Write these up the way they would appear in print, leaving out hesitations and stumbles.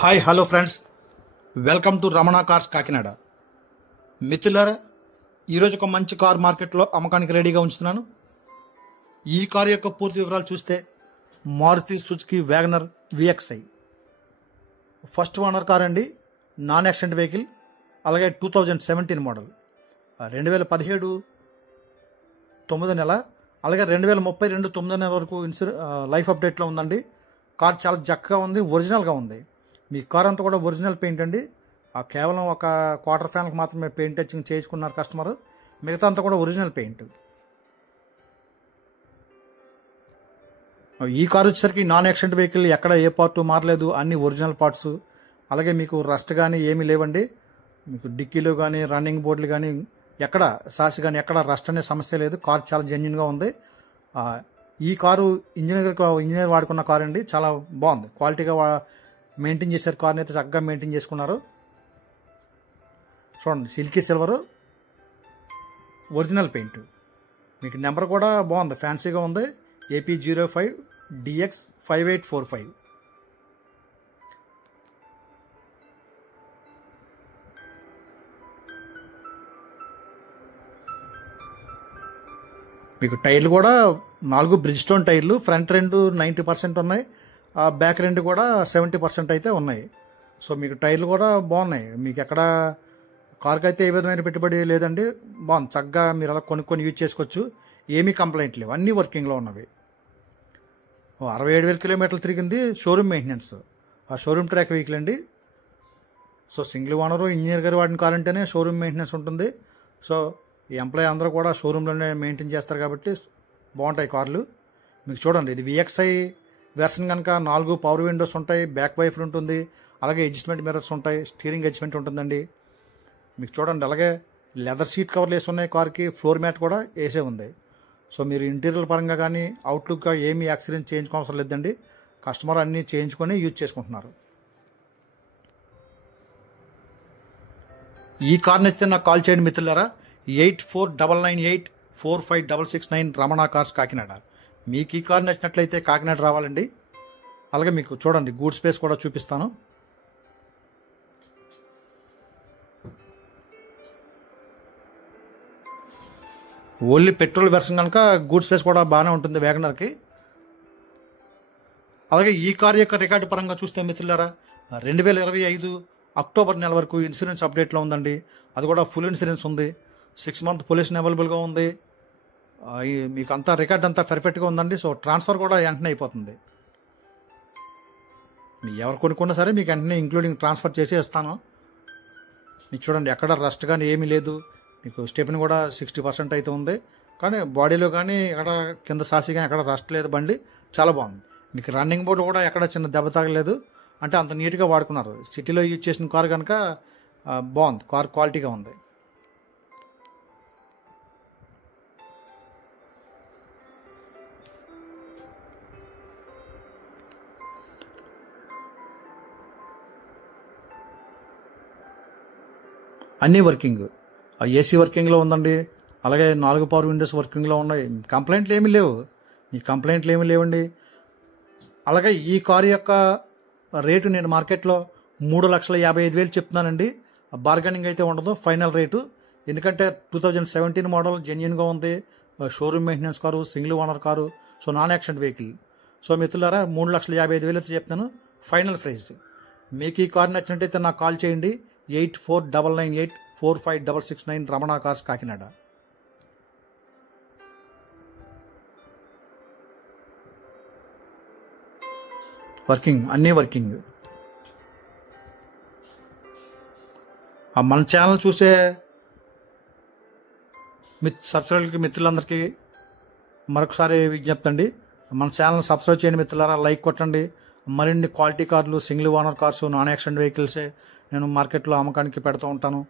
Hi hello friends, welcome to Ramana cars Kakinada. మిత్రులారా, ఈరోజు ఒక మంచి కార్ మార్కెట్లో అమ్మకానికి రెడీగా ఉంచుతున్నాను. ఈ కారు యొక్క పూర్తి వివరాలు చూస్తే Maruti Suzuki WagonR VXI first owner car అండి. Non accident vehicle. అలాగే 2017 మోడల్, 2017 9 నెల, అలాగే 2032 9 నెల వరకు లైఫ్ అప్డేట్లో ఉందండి. కార్ చాలా చక్కగా ఉంది, ఒరిజినల్గా ఉంది. మీ కార్ అంతా కూడా ఒరిజినల్ పెయింట్ అండి. కేవలం ఒక క్వార్టర్ ఫ్యాన్కి మాత్రమే పెయింట్ టచింగ్ చేసుకున్నారు కస్టమర్, మిగతా అంతా కూడా ఒరిజినల్ పెయింట్. ఈ కార్ వచ్చేసరికి నాన్ యాక్సిడెంట్ వెహికల్, ఎక్కడ ఏ పార్ట్ మారలేదు, అన్ని ఒరిజినల్ పార్ట్స్. అలాగే మీకు రస్ట్ కానీ ఏమీ లేవండి. మీకు డిక్కీలు కానీ రన్నింగ్ బోర్డులు కానీ ఎక్కడ సాసి కానీ ఎక్కడ రస్ట్ అనే సమస్య లేదు. కార్ చాలా జెన్యున్గా ఉంది. ఈ కారు ఇంజనీర్ వాడుకున్న కార్ అండి. చాలా బాగుంది, క్వాలిటీగా మెయింటైన్ చేశారు. కార్ని అయితే చక్కగా మెయింటైన్ చేసుకున్నారు. చూడండి, సిల్కీ సిల్వరు, ఒరిజినల్ పెయింట్. మీకు నెంబర్ కూడా బాగుంది, ఫ్యాన్సీగా ఉంది. AP05DX5845. మీకు టైర్లు కూడా 4 బ్రిడ్జ్ స్టోన్ టైర్లు. ఫ్రంట్ 90% ఉన్నాయి, బ్యాక్ 2 కూడా 70% అయితే ఉన్నాయి. సో మీకు టైర్లు కూడా బాగున్నాయి. మీకు ఎక్కడ కార్కి అయితే ఏ విధమైన పెట్టుబడి లేదండి. బాగుంది, చక్కగా మీరు అలా కొనుక్కొని యూజ్ చేసుకోవచ్చు. ఏమీ కంప్లైంట్ లేవు, అన్నీ వర్కింగ్లో ఉన్నవి. 67,000 కిలోమీటర్లు తిరిగింది. షోరూమ్ మెయింటెనెన్స్, ఆ షోరూమ్ ట్రాక్ వెహికల్ అండి. సో సింగిల్ ఓనరు, ఇంజనీర్ గారు వాడిన కార్ అంటేనే షోరూమ్ మెయింటెనెన్స్ ఉంటుంది. సో ఈ ఎంప్లాయీ అందరూ కూడా షోరూంలోనే మెయింటైన్ చేస్తారు కాబట్టి బాగుంటాయి కార్లు. మీకు చూడండి, ఇది విఎక్స్ఐ వెర్షన్ కనుక 4 పవర్ విండోస్ ఉంటాయి, బ్యాక్ వైఫర్ ఉంటుంది, అలాగే అడ్జస్ట్మెంట్ మిర్రర్స్ ఉంటాయి, స్టీరింగ్ అడ్జస్ట్మెంట్ ఉంటుందండి. మీకు చూడండి, అలాగే లెదర్ సీట్ కవర్లు వేసి ఉన్నాయి కార్కి, ఫ్లోర్ మ్యాట్ కూడా వేసే ఉంది. సో మీరు ఇంటీరియర్ పరంగా కానీ అవుట్లుక్గా ఏమీ యాక్సిడెంట్ చేయించుకోవసరం లేదండి. కస్టమర్ అన్నీ చేయించుకొని యూజ్ చేసుకుంటున్నారు. ఈ కార్ నచ్చితే నాకు కాల్ చేయండి మిత్రులారా. 8499845669 రమణ కార్స్ కాకినాడ. మీకు ఈ కార్ నచ్చినట్లయితే కాకినాడ రావాలండి. అలాగే మీకు చూడండి, గూడ్ స్పేస్ కూడా చూపిస్తాను. ఓన్లీ పెట్రోల్ వెర్షన్ కనుక గూడ్ స్పేస్ కూడా బాగానే ఉంటుంది వ్యాగనర్కి. అలాగే ఈ కార్ యొక్క రికార్డు పరంగా చూస్తే మిత్రులారా, 2025 అక్టోబర్ నెల వరకు ఇన్సూరెన్స్ అప్డేట్లో ఉందండి. అది కూడా ఫుల్ ఇన్సూరెన్స్ ఉంది. 6 మంత్ పొల్యూషన్ అవైలబుల్గా ఉంది. మీకు అంతా రికార్డ్ అంతా పర్ఫెక్ట్గా ఉందండి. సో ట్రాన్స్ఫర్ కూడా వెంటనే అయిపోతుంది. మీరు ఎవరు కొనుక్కున్నా సరే మీకు వెంటనే ఇంక్లూడింగ్ ట్రాన్స్ఫర్ చేసి ఇస్తాను. మీకు చూడండి, ఎక్కడ రస్ట్ కానీ ఏమీ లేదు. మీకు స్టెప్ని కూడా 60% అయితే ఉంది. కానీ బాడీలో కానీ ఎక్కడ కింద సాసి కానీ ఎక్కడ రస్ట్ లేదు. బండి చాలా బాగుంది. మీకు రన్నింగ్ బోర్డు కూడా ఎక్కడ చిన్న దెబ్బ తగలేదు. అంటే అంత నీట్గా వాడుకున్నారు. సిటీలో యూజ్ చేసిన కారు కనుక బాగుంది, కార్ క్వాలిటీగా ఉంది. అన్నీ వర్కింగ్, ఏసీ వర్కింగ్లో ఉందండి. అలాగే 4 పవర్ విండోస్ వర్కింగ్లో ఉన్నాయి. కంప్లైంట్లు ఏమీ లేవు, ఈ కంప్లైంట్లు ఏమీ లేవండి. అలాగే ఈ కారు యొక్క రేటు నేను మార్కెట్లో 3,55,000 చెప్తున్నానండి. బార్గెనింగ్ అయితే ఉండదు, ఫైనల్ రేటు. ఎందుకంటే 2017 మోడల్, జెన్యున్గా ఉంది, showroom maintenance car, single owner car, so non accident vehicle. So మిత్రులారా, 3,55,000 అయితే చెప్తాను ఫైనల్ ప్రైస్. మీకు ఈ కారు నచ్చినట్టయితే నాకు కాల్ చేయండి. 8499845669 రమణ కార్స్ కాకినాడ. వర్కింగ్, అన్నీ వర్కింగ్. మన ఛానల్ చూసే సబ్స్క్రైబర్కి మిత్రులందరికీ మరొకసారి విజ్ఞప్తి అండి, మన ఛానల్ సబ్స్క్రైబ్ చేయండి మిత్రులారా, లైక్ కొట్టండి. మరిన్ని క్వాలిటీ కార్లు, single owner cars, non accident వెహికల్సే నేను మార్కెట్లో అమ్మకానికి పెడుతూ ఉంటాను.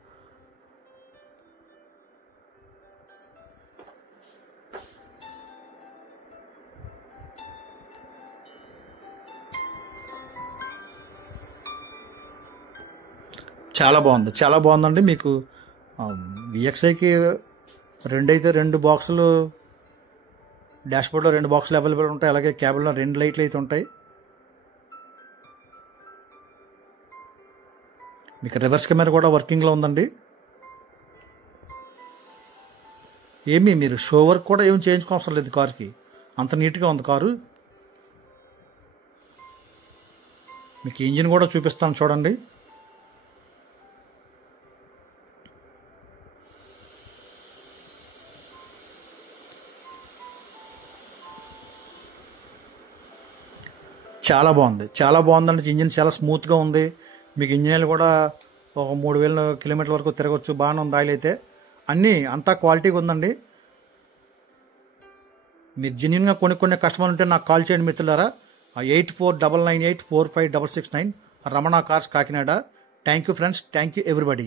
చాలా బాగుంది, చాలా బాగుందండి. మీకు విఎక్స్ఐకి 2 బాక్సులు డాష్బోర్డ్లో 2 బాక్సులు అవైలబుల్ ఉంటాయి. అలాగే క్యాబిన్లో 2 లైట్లు అయితే ఉంటాయి. మీకు రివర్స్ కెమెరా కూడా వర్కింగ్లో ఉందండి. ఏమీ మీరు షో వర్క్ కూడా ఏమి చేయించుకోవసరం లేదు కారుకి, అంత నీట్గా ఉంది కారు. మీకు ఇంజిన్ కూడా చూపిస్తాను చూడండి. చాలా బాగుంది, చాలా బాగుందండి. ఇంజిన్ చాలా స్మూత్గా ఉంది. మీకు ఇంజిన్ ఆయిల్ కూడా ఒక 3000 కిలోమీటర్ల వరకు తిరగచ్చు. బాగానే ఉంది ఆయిల్ అయితే, అన్నీ అంతా క్వాలిటీగా ఉందండి. మీరు జెన్యున్గా కొనుక్కునే కస్టమర్ ఉంటే నాకు కాల్ చేయండి మిత్రులారా. 8499845669 Ramana cars Kakinada. Thank you friends, thank you everybody.